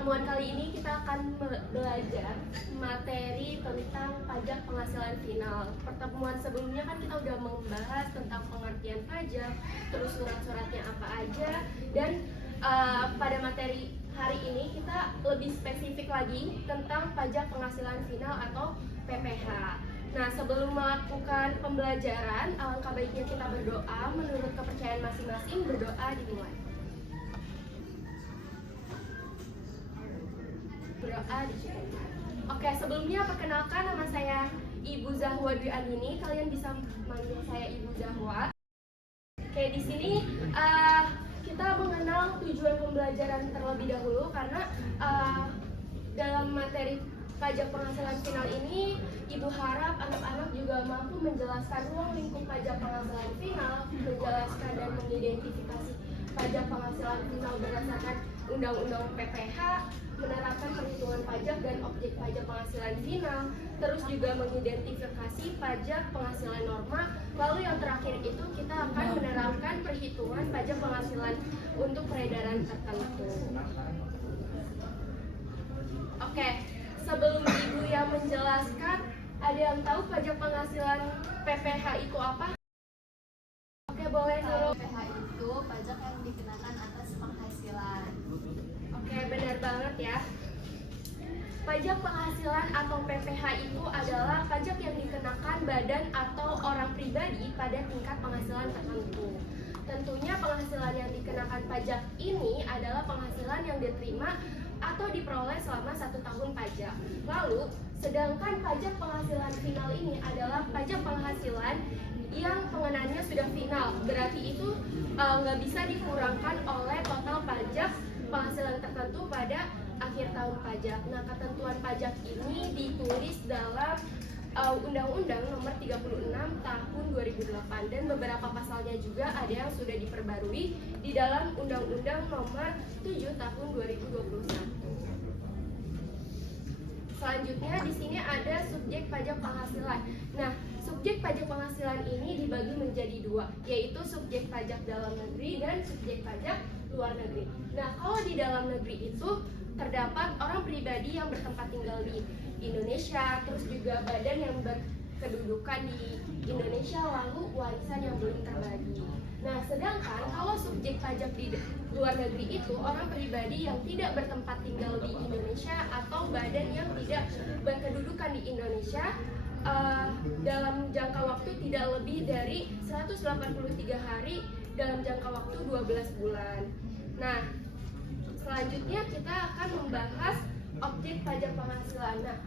pertemuan kali ini kita akan belajar materi tentang pajak penghasilan final. Pertemuan sebelumnya kan kita udah membahas tentang pengertian pajak, terus surat-suratnya apa aja, dan pada materi hari ini kita lebih spesifik lagi tentang pajak penghasilan final atau PPH. Nah, sebelum melakukan pembelajaran, alangkah baiknya kita berdoa menurut kepercayaan masing-masing. Berdoa dimulai. Berdoa disyukurkan. Oke, sebelumnya perkenalkan, nama saya Ibu Zahwa Dwi Andini. Kalian bisa manggil saya Ibu Zahwa. Oke, di sini kita mengenal tujuan pembelajaran terlebih dahulu karena dalam materi pajak penghasilan final ini, Ibu harap anak-anak juga mampu menjelaskan ruang lingkup pajak penghasilan final, menjelaskan dan mengidentifikasi pajak penghasilan final berdasarkan Undang-Undang PPH, menerapkan perhitungan pajak dan objek pajak penghasilan final, terus juga mengidentifikasi pajak penghasilan norma. Lalu yang terakhir itu kita akan menerapkan perhitungan pajak penghasilan untuk peredaran tertentu. Oke, sebelum Ibu yang menjelaskan, ada yang tahu pajak penghasilan PPH itu apa? Oke, boleh dulu. PPH itu pajak yang dikenakan atas penghasilan. Oke, benar banget ya. Pajak penghasilan atau PPH itu adalah pajak yang dikenakan badan atau orang pribadi pada tingkat penghasilan tertentu. Tentunya penghasilan yang dikenakan pajak ini adalah penghasilan yang diterima atau diperoleh selama 1 tahun pajak. Lalu, sedangkan pajak penghasilan final ini adalah pajak penghasilan yang pengenaannya sudah final. Berarti itu nggak bisa dikurangkan oleh total pajak penghasilan tertentu pada akhir tahun pajak. Nah, ketentuan pajak ini ditulis dalam Undang-Undang Nomor 36 Tahun 2008 dan beberapa pasalnya juga ada yang sudah diperbarui di dalam Undang-Undang Nomor 7 Tahun 2021. Selanjutnya di sini ada subjek pajak penghasilan. Nah, subjek pajak penghasilan ini dibagi menjadi dua, yaitu subjek pajak dalam negeri dan subjek pajak luar negeri. Nah, kalau di dalam negeri itu terdapat orang pribadi yang bertempat tinggal di Indonesia, terus juga badan yang berkedudukan di Indonesia, lalu warisan yang belum terbagi. Nah, sedangkan kalau subjek pajak di luar negeri itu orang pribadi yang tidak bertempat tinggal di Indonesia atau badan yang tidak berkedudukan di Indonesia dalam jangka waktu tidak lebih dari 183 hari dalam jangka waktu 12 bulan. Nah, selanjutnya kita akan membahas objek pajak penghasilan. Nah,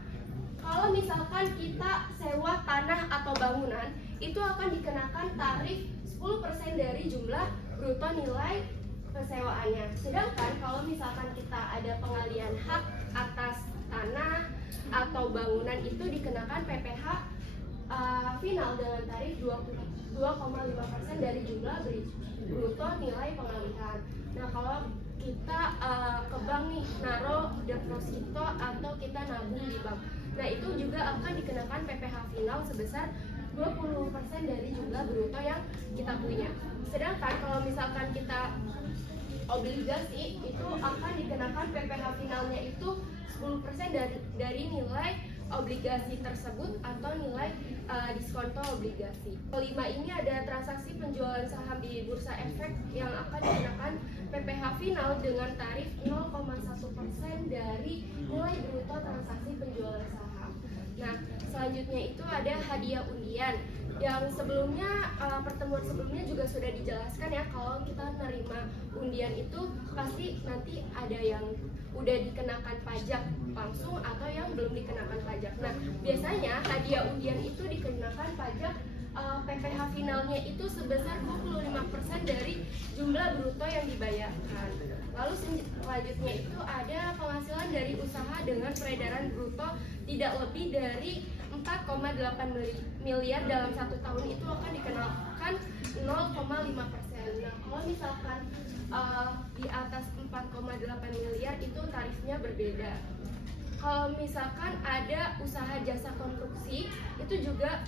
kalau misalkan kita sewa tanah atau bangunan, itu akan dikenakan tarif 10% dari jumlah bruto nilai persewaannya. Sedangkan kalau misalkan kita ada pengalian hak atas tanah atau bangunan, itu dikenakan PPH final dengan tarif 2,5% dari jumlah bruto nilai pengalihan. Nah, kalau kita ke bank nih, naruh deposito atau kita nabung di bank, nah itu juga akan dikenakan PPH final sebesar 20% dari jumlah bruto yang kita punya. Sedangkan kalau misalkan kita obligasi, itu akan dikenakan PPH finalnya itu 10% dari nilai obligasi tersebut atau nilai diskonto obligasi. Kelima ini ada transaksi penjualan saham di Bursa Efek yang akan dikenakan PPH final dengan tarif 0,1% dari nilai bruto transaksi penjualan saham. Nah, selanjutnya itu ada hadiah undian yang sebelumnya pertemuan sebelumnya juga sudah dijelaskan ya, kalau kita menerima undian itu pasti nanti ada yang udah dikenakan pajak langsung atau yang belum dikenakan pajak. Nah, biasanya hadiah undian itu dikenakan pajak PPH finalnya itu sebesar 25% dari jumlah bruto yang dibayarkan. Lalu selanjutnya itu ada penghasilan dari usaha dengan peredaran bruto tidak lebih dari 4,8 miliar dalam 1 tahun, itu akan dikenakan 0,5%. Nah, kalau misalkan di atas 4,8 miliar itu tarifnya berbeda. Kalau misalkan ada usaha jasa konstruksi, itu juga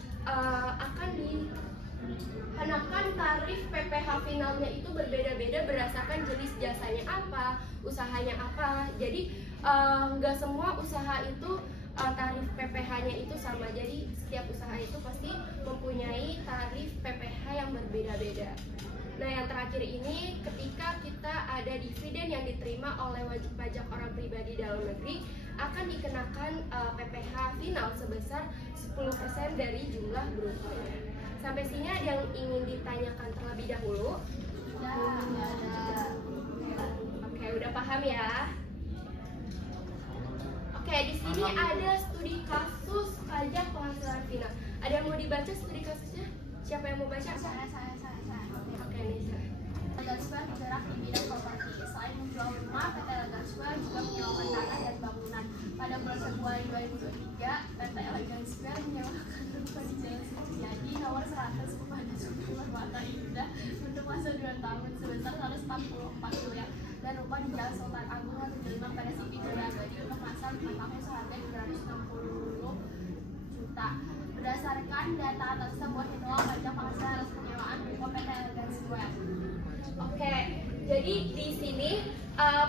akan dikenakan tarif PPH finalnya itu berbeda-beda berdasarkan jenis jasanya apa, usahanya apa. Jadi nggak semua usaha itu tarif PPh-nya itu sama. Jadi setiap usaha itu pasti mempunyai tarif PPh yang berbeda-beda. Nah, yang terakhir ini ketika kita ada dividen yang diterima oleh wajib pajak orang pribadi dalam negeri akan dikenakan PPh final sebesar 10% dari jumlah brutonya. Sampai sini ada yang ingin ditanyakan terlebih dahulu? Ada. Oke, udah paham ya? Oke, di sini ada studi kasus pajak penghasilan final. Ada yang mau dibaca studi kasusnya? Siapa yang mau baca? Saya. Oke, Nisa. Legal Square bergerak di bidang properti. Selain menjual rumah, PT Legal Square juga menyewakan tanah dan bangunan. Pada bulan Februari 2023, PT Legal Square menyewakan rumah di Jalan Setiadi nomor 100 kepada Suku Permata Indah untuk masa 2 tahun sebesar 144 miliar dan rumah di Jalan Sultan Agung 175 pada Siti Jaya Abadi untuk masa 5 tahun seharga 260 juta. Berdasarkan data atas sebuah hitungan pajak penghasilan atas penyewaan rumah PT Legal Square. Oke, jadi di sini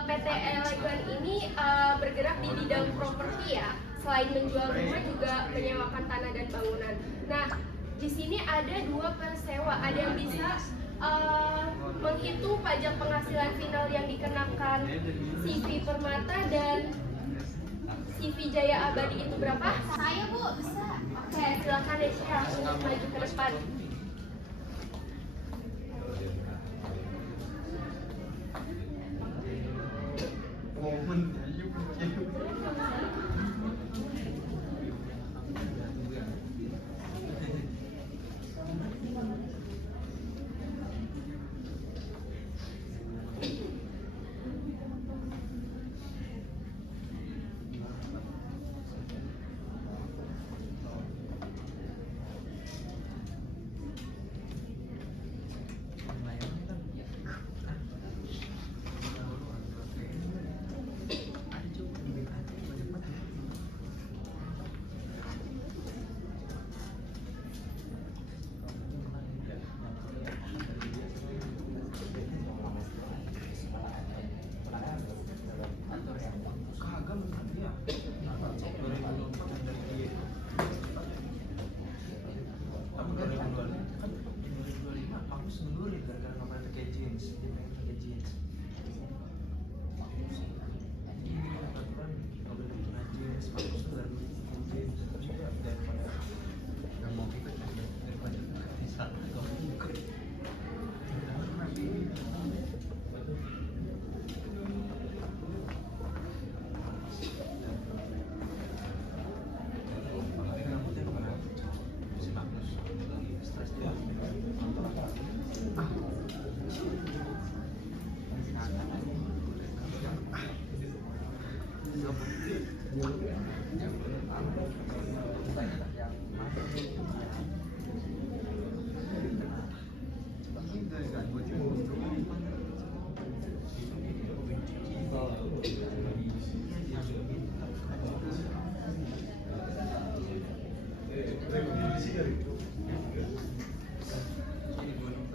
PT Elegan ini bergerak di bidang properti ya. Selain menjual rumah juga menyewakan tanah dan bangunan. Nah, di sini ada 2 persewa. Ada yang bisa menghitung pajak penghasilan final yang dikenakan CV Permata dan CV Jaya Abadi itu berapa? Saya Bu, bisa. Oke, silakan Desya untuk maju ke depan.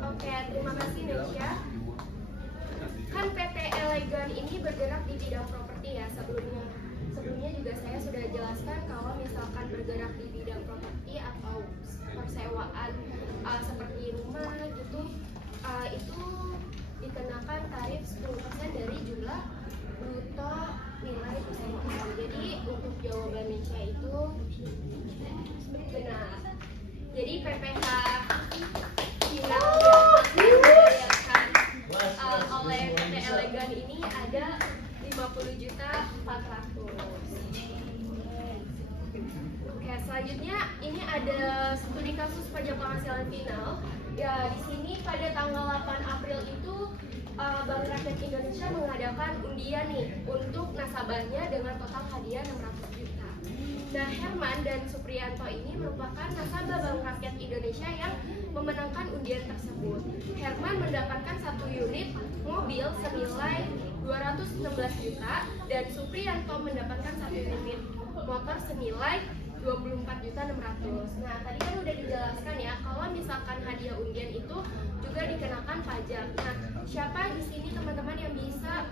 Oke, terima kasih Nesya. Kan PT Elegan ini bergerak di bidang properti ya. Sebelumnya juga saya sudah jelaskan kalau misalkan bergerak di bidang properti atau persewaan seperti rumah gitu, itu dikenakan tarif 10% dari jumlah bruto nilai persewaan. Jadi untuk jawaban Nesya itu benar. Jadi PPh final yang dibayarkan oleh PT Elegan ini ada 50.400.000. Oke, selanjutnya ini ada studi kasus pajak penghasilan final. Ya, di sini pada tanggal 8 April itu Bank Rakyat Indonesia mengadakan undian nih untuk nasabahnya dengan total hadiah 600 juta. Nah, Herman dan Supriyanto ini merupakan nasabah Bank Rakyat Indonesia yang memenangkan undian tersebut. Herman mendapatkan 1 unit mobil senilai 216 juta dan Supriyanto mendapatkan 1 unit motor senilai 24.600.000. Nah, tadi kan udah dijelaskan ya kalau misalkan hadiah undian itu juga dikenakan pajak. Nah, siapa di sini teman-teman yang bisa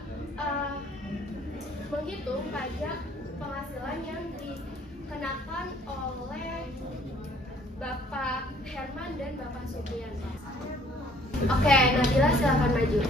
menghitung pajak penghasilan yang dikenakan oleh Bapak Herman dan Bapak Supian. Oke, Nabila silakan maju.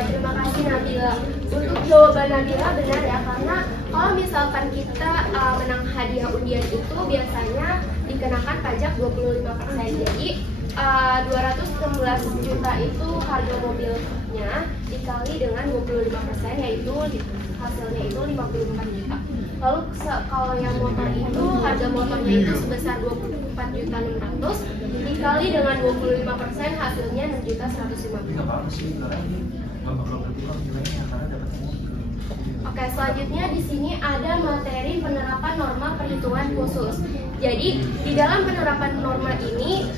Terima kasih Nabila. Untuk jawaban Nabila benar ya, karena kalau misalkan kita menang hadiah undian itu biasanya dikenakan pajak 25%. Jadi 216 juta itu harga mobilnya dikali dengan 25%, yaitu hasilnya itu 54 juta. Lalu kalau yang motor itu harga motornya itu sebesar 24.600 dikali dengan 25%, hasilnya 6.150. Oke, selanjutnya di sini ada materi penerapan norma perhitungan khusus. Jadi di dalam penerapan norma ini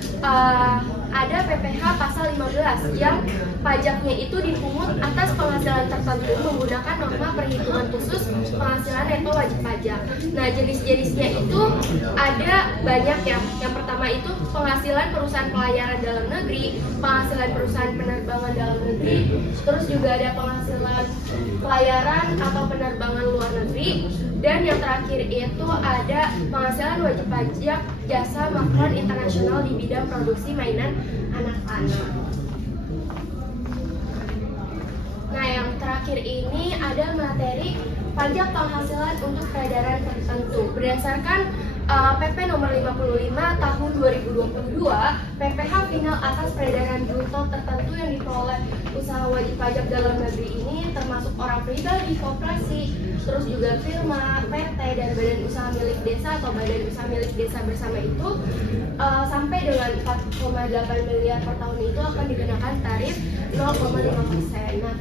ada PPh pasal 15 yang pajaknya itu dipungut atas penghasilan tertentu menggunakan norma perhitungan khusus penghasilan neto wajib pajak. Nah, jenis-jenisnya itu ada banyak ya. Yang pertama itu penghasilan perusahaan pelayaran dalam negeri, penghasilan perusahaan penerbangan dalam negeri, terus juga ada penghasilan pelayaran atau penerbangan luar negeri, dan yang terakhir itu ada penghasilan wajib pajak jasa makron internasional di bidang produksi mainan anak-anak. Nah, yang terakhir ini ada materi pajak penghasilan untuk peredaran tertentu. Berdasarkan PP nomor 55 tahun 2022, PPh final atas peredaran bruto tertentu yang diperoleh usaha wajib pajak dalam negeri ini termasuk orang pribadi, koperasi, terus juga firma, PT, dan badan usaha milik desa atau badan usaha milik desa bersama itu sampai dengan 4,8 miliar per tahun itu akan dikenakan tarif 0,5%. Nah,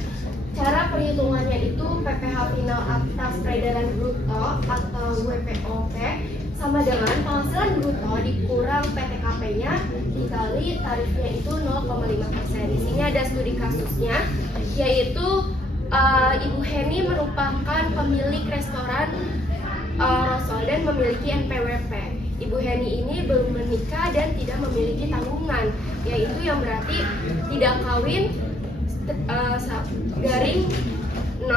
cara perhitungannya itu PPh final atas peredaran bruto atau WPOP sama dengan penghasilan bruto dikurang PTKP-nya dikali tarifnya itu 0,5%. Di sini ada studi kasusnya, yaitu Ibu Heni merupakan pemilik restoran Rosol dan memiliki NPWP. Ibu Heni ini belum menikah dan tidak memiliki tanggungan, yaitu yang berarti tidak kawin garing 0.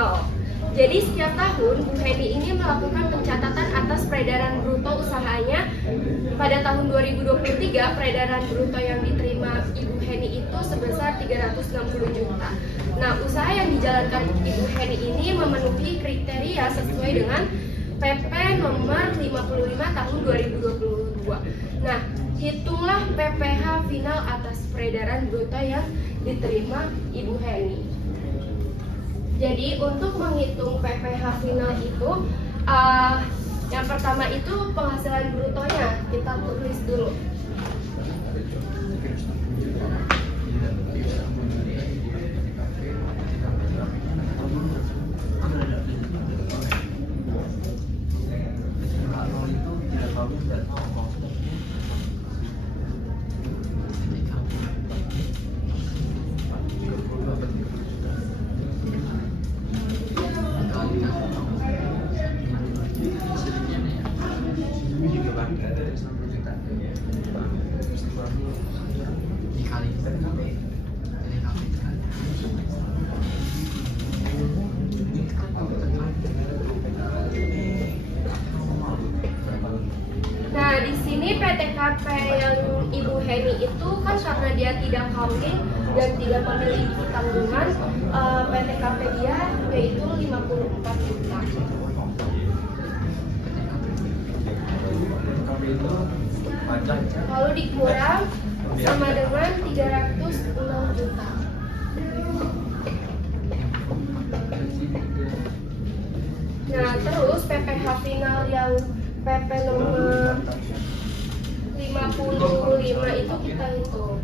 Jadi setiap tahun Bu Heni ini melakukan pencatatan atas peredaran bruto usahanya. Pada tahun 2023 peredaran bruto yang diterima Ibu Heni itu sebesar 360 juta. Nah, usaha yang dijalankan Ibu Heni ini memenuhi kriteria sesuai dengan PP nomor 55 tahun 2022. Nah, hitunglah PPh final atas peredaran bruto yang diterima Ibu Heni. Jadi untuk menghitung PPh final itu yang pertama itu penghasilan brutonya kita tulis dulu. Ini PTKP yang Ibu Heni itu kan karena dia tidak kawin dan tidak memiliki tanggungan, PTKP dia yaitu 54 juta. Lalu dikurang sama dengan 306 juta. Nah, terus PPh final yang PP nomor 55 itu kita hitung.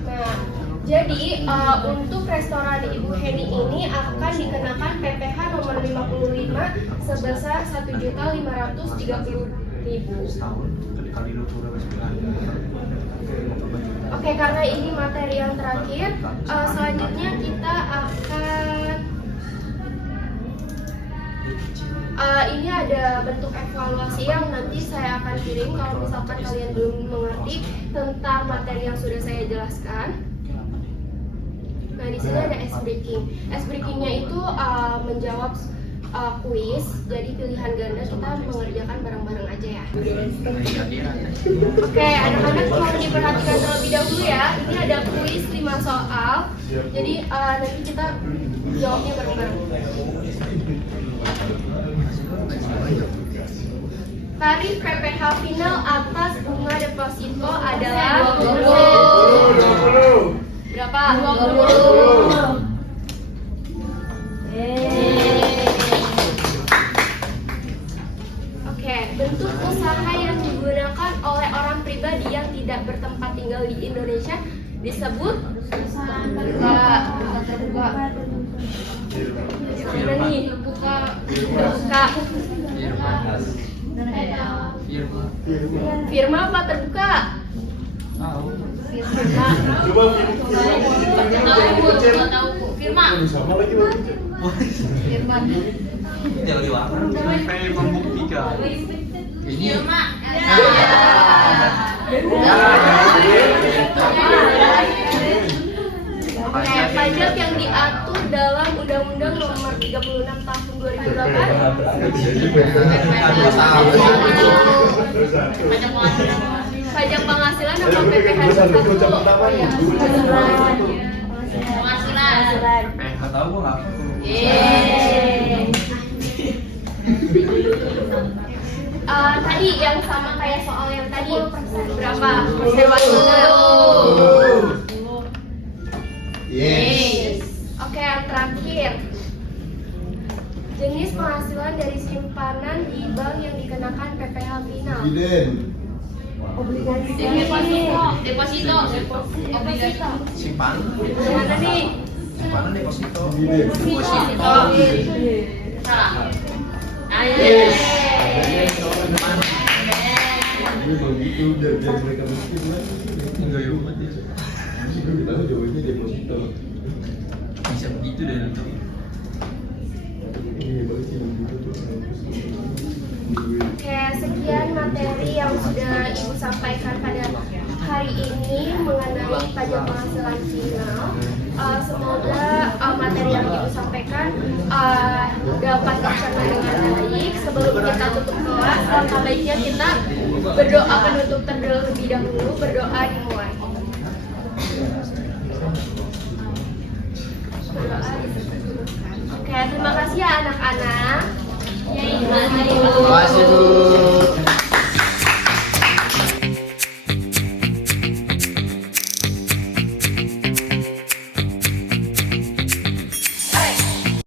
Nah, jadi untuk restoran Ibu Heni ini akan dikenakan PPh nomor 55 sebesar 1.530.000. Oke, karena ini materi yang terakhir, selanjutnya kita akan ini ada bentuk evaluasi yang nanti saya akan kirim kalau misalkan kalian belum mengerti tentang materi yang sudah saya jelaskan. Nah, di sini ada ice breaking. Ice breakingnya itu menjawab kuis, jadi pilihan ganda kita mengerjakan bareng-bareng aja ya. Oke, anak-anak mohon diperhatikan terlebih dahulu ya. Ini ada kuis 5 soal. Jadi nanti kita jawabnya bareng-bareng. Tarif PPh final atas bunga deposito adalah 20. Berapa? 20. Oke, bentuk usaha yang digunakan oleh orang pribadi yang tidak bertempat tinggal di Indonesia disebut usaha terbuka. Mana nih? Terbuka. Firma apa terbuka? Firma. Sampai membuktikan. Firma. Pajak yang diatur dalam Undang-Undang Nomor 36 Tahun 2008. Pajak penghasilan apa PPh 1? Penghasilan. Tahu gua nggak? Tadi yang sama kayak soal yang tadi berapa? Persen. Yes. Oke, yang terakhir. Jenis penghasilan dari simpanan di bank yang dikenakan PPh final. Obligasi. Deposito. Obligasi. Simpanan. Mana nih? Simpanan deposito. Deposito. Salah. Yes. Begitu biar mereka miskin lah. Enggak ya umat ya. Sih gue tahu jawabannya deposito. Bisa begitu dan itu. Ini bagus sih yang gitu tuh. Oke, sekian materi yang sudah Ibu sampaikan pada hari ini mengenai pajak penghasilan final. Semoga materi yang Ibu sampaikan dapat tercerna dengan baik. Sebelum kita tutup kelas, alangkah baiknya kita berdoa penutup terlebih dahulu. Berdoa dimulai. Oke, terima kasih ya anak-anak. Terima kasih Bu.